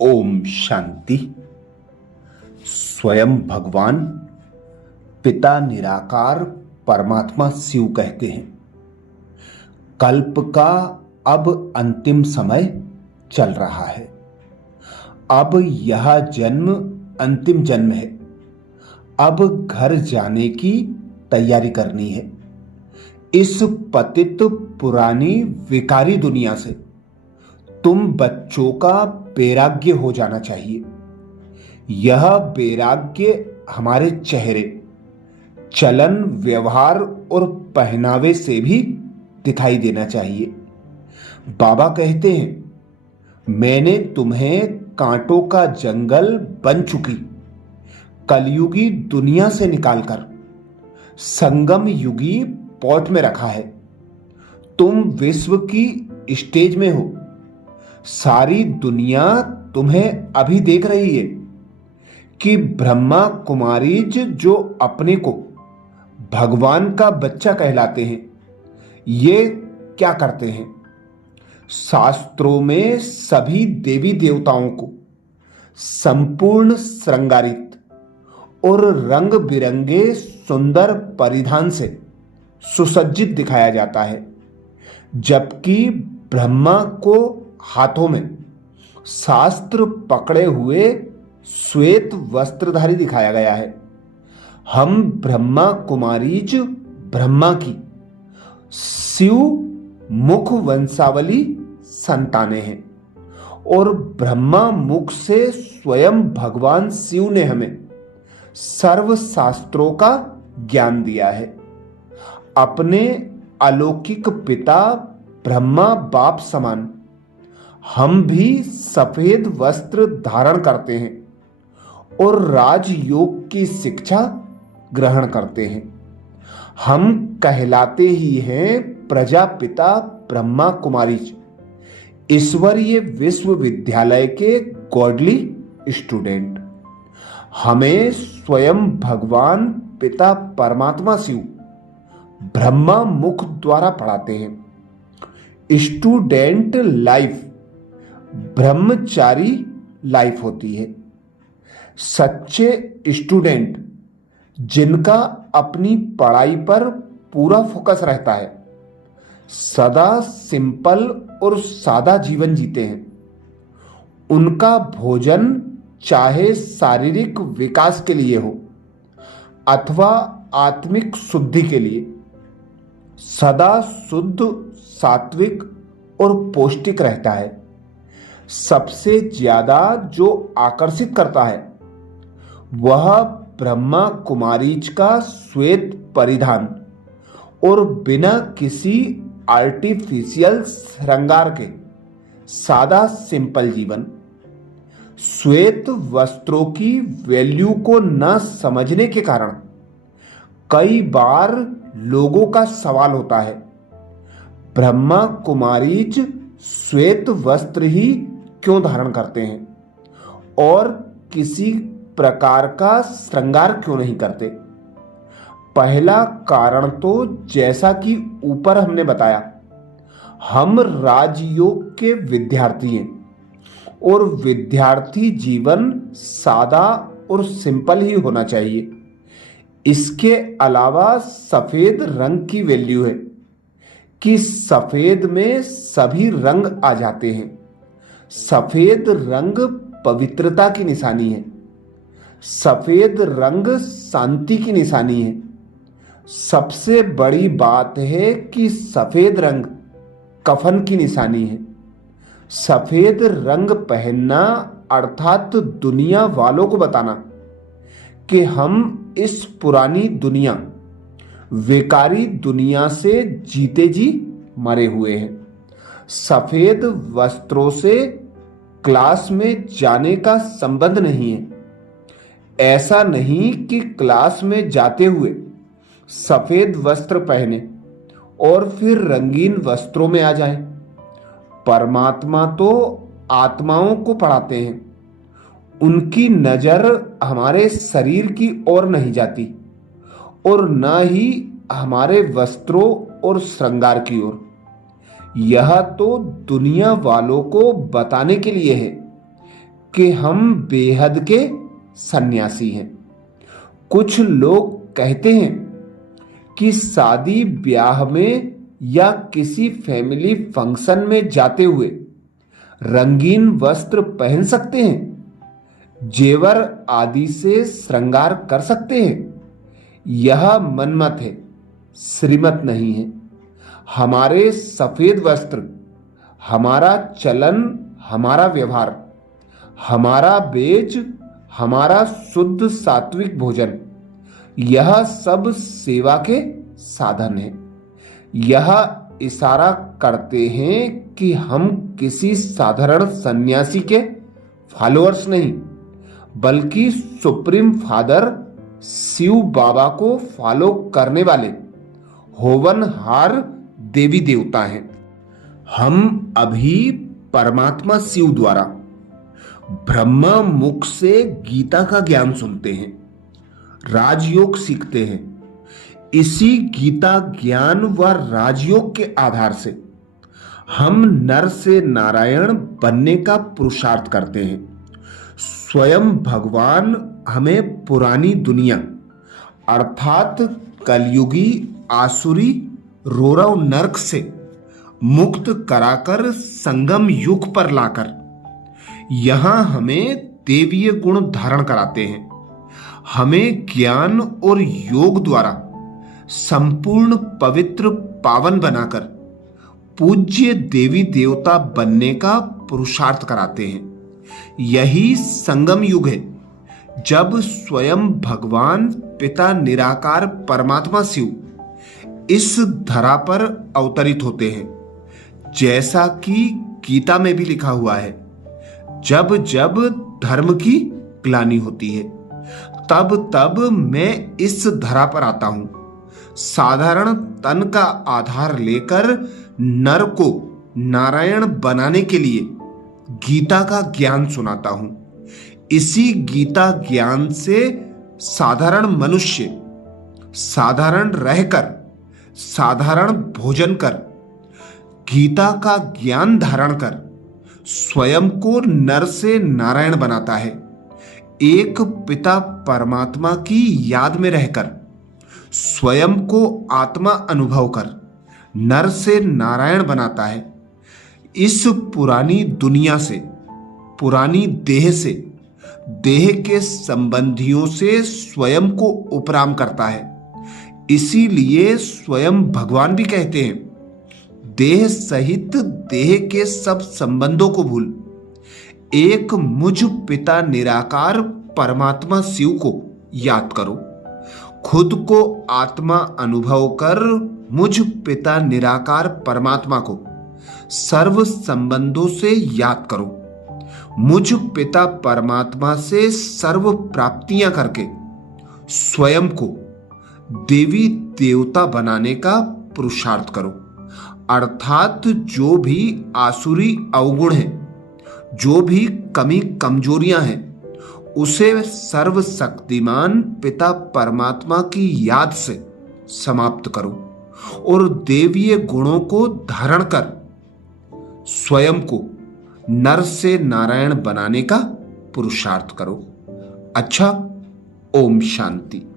ओम शांति। स्वयं भगवान पिता निराकार परमात्मा शिव कहते हैं, कल्प का अब अंतिम समय चल रहा है। अब यह जन्म अंतिम जन्म है। अब घर जाने की तैयारी करनी है। इस पतित पुरानी विकारी दुनिया से तुम बच्चों का वैराग्य हो जाना चाहिए। यह वैराग्य हमारे चेहरे, चलन, व्यवहार और पहनावे से भी दिखाई देना चाहिए। बाबा कहते हैं, मैंने तुम्हें कांटों का जंगल बन चुकी कलयुगी दुनिया से निकालकर संगम युगी पॉट में रखा है। तुम विश्व की स्टेज में हो। सारी दुनिया तुम्हें अभी देख रही है कि ब्रह्मा कुमारीज जो अपने को भगवान का बच्चा कहलाते हैं, ये क्या करते हैं। शास्त्रों में सभी देवी देवताओं को संपूर्ण श्रृंगारित और रंग बिरंगे सुंदर परिधान से सुसज्जित दिखाया जाता है, जबकि ब्रह्मा को हाथों में शास्त्र पकड़े हुए श्वेत वस्त्रधारी दिखाया गया है। हम ब्रह्मा कुमारीज ब्रह्मा की शिव मुख वंशावली संतानें हैं और ब्रह्मा मुख से स्वयं भगवान शिव ने हमें सर्व शास्त्रों का ज्ञान दिया है। अपने अलौकिक पिता ब्रह्मा बाप समान हम भी सफेद वस्त्र धारण करते हैं और राजयोग की शिक्षा ग्रहण करते हैं। हम कहलाते ही हैं प्रजापिता ब्रह्मा कुमारीज, ईश्वरीय विश्वविद्यालय के गॉडली स्टूडेंट। हमें स्वयं भगवान पिता परमात्मा शिव ब्रह्मा मुख द्वारा पढ़ाते हैं। स्टूडेंट लाइफ ब्रह्मचारी लाइफ होती है। सच्चे स्टूडेंट जिनका अपनी पढ़ाई पर पूरा फोकस रहता है, सदा सिंपल और सादा जीवन जीते हैं। उनका भोजन चाहे शारीरिक विकास के लिए हो अथवा आत्मिक शुद्धि के लिए, सदा शुद्ध, सात्विक और पौष्टिक रहता है। सबसे ज्यादा जो आकर्षित करता है वह ब्रह्मा कुमारीज का श्वेत परिधान और बिना किसी आर्टिफिशियल श्रृंगार के सादा सिंपल जीवन। श्वेत वस्त्रों की वैल्यू को न समझने के कारण कई बार लोगों का सवाल होता है, ब्रह्मा कुमारीज श्वेत वस्त्र ही क्यों धारण करते हैं और किसी प्रकार का श्रृंगार क्यों नहीं करते। पहला कारण तो जैसा कि ऊपर हमने बताया, हम राजयोग के विद्यार्थी हैं और विद्यार्थी जीवन सादा और सिंपल ही होना चाहिए। इसके अलावा सफेद रंग की वैल्यू है कि सफेद में सभी रंग आ जाते हैं। सफेद रंग पवित्रता की निशानी है। सफेद रंग शांति की निशानी है। सबसे बड़ी बात है कि सफेद रंग कफन की निशानी है। सफेद रंग पहनना अर्थात दुनिया वालों को बताना कि हम इस पुरानी दुनिया, विकारी दुनिया से जीते जी मरे हुए हैं। सफेद वस्त्रों से क्लास में जाने का संबंध नहीं है। ऐसा नहीं कि क्लास में जाते हुए सफेद वस्त्र पहने और फिर रंगीन वस्त्रों में आ जाएं। परमात्मा तो आत्माओं को पढ़ाते हैं। उनकी नजर हमारे शरीर की ओर नहीं जाती और न ही हमारे वस्त्रों और श्रृंगार की ओर। यह तो दुनिया वालों को बताने के लिए है कि हम बेहद के सन्यासी हैं। कुछ लोग कहते हैं कि शादी ब्याह में या किसी फैमिली फंक्शन में जाते हुए रंगीन वस्त्र पहन सकते हैं, जेवर आदि से श्रृंगार कर सकते हैं। यह मनमत है, श्रीमत नहीं है। हमारे सफेद वस्त्र, हमारा चलन, हमारा व्यवहार, हमारा बेज, हमारा शुद्ध सात्विक भोजन, यह सब सेवा के साधन है। यह इशारा करते हैं कि हम किसी साधारण सन्यासी के फॉलोअर्स नहीं, बल्कि सुप्रीम फादर शिव बाबा को फॉलो करने वाले होवनहार देवी देवता हैं। हम अभी परमात्मा शिव द्वारा ब्रह्मा मुख से गीता का ज्ञान सुनते हैं, राजयोग सीखते हैं। इसी गीता ज्ञान व राजयोग के आधार से हम नर से नारायण बनने का पुरुषार्थ करते हैं। स्वयं भगवान हमें पुरानी दुनिया अर्थात कलयुगी आसुरी रोरव नरक से मुक्त कराकर संगम युग पर लाकर यहां हमें देवीय गुण धारण कराते हैं। हमें ज्ञान और योग द्वारा संपूर्ण पवित्र पावन बनाकर पूज्य देवी देवता बनने का पुरुषार्थ कराते हैं। यही संगम युग है, जब स्वयं भगवान पिता निराकार परमात्मा शिव इस धरा पर अवतरित होते हैं। जैसा कि गीता में भी लिखा हुआ है, जब जब धर्म की ग्लानि होती है, तब तब मैं इस धरा पर आता हूं। साधारण तन का आधार लेकर नर को नारायण बनाने के लिए गीता का ज्ञान सुनाता हूं। इसी गीता ज्ञान से साधारण मनुष्य साधारण रहकर, साधारण भोजन कर, गीता का ज्ञान धारण कर स्वयं को नर से नारायण बनाता है। एक पिता परमात्मा की याद में रहकर स्वयं को आत्मा अनुभव कर नर से नारायण बनाता है। इस पुरानी दुनिया से, पुरानी देह से, देह के संबंधियों से स्वयं को उपराम करता है। इसीलिए स्वयं भगवान भी कहते हैं, देह सहित देह के सब संबंधों को भूल एक मुझ पिता निराकार परमात्मा शिव को याद करो। खुद को आत्मा अनुभव कर मुझ पिता निराकार परमात्मा को सर्व संबंधों से याद करो। मुझ पिता परमात्मा से सर्व प्राप्तियां करके स्वयं को देवी देवता बनाने का पुरुषार्थ करो। अर्थात जो भी आसुरी अवगुण है, जो भी कमी कमजोरियां हैं, उसे सर्वशक्तिमान पिता परमात्मा की याद से समाप्त करो और देवीय गुणों को धारण कर स्वयं को नर से नारायण बनाने का पुरुषार्थ करो। अच्छा, ओम शांति।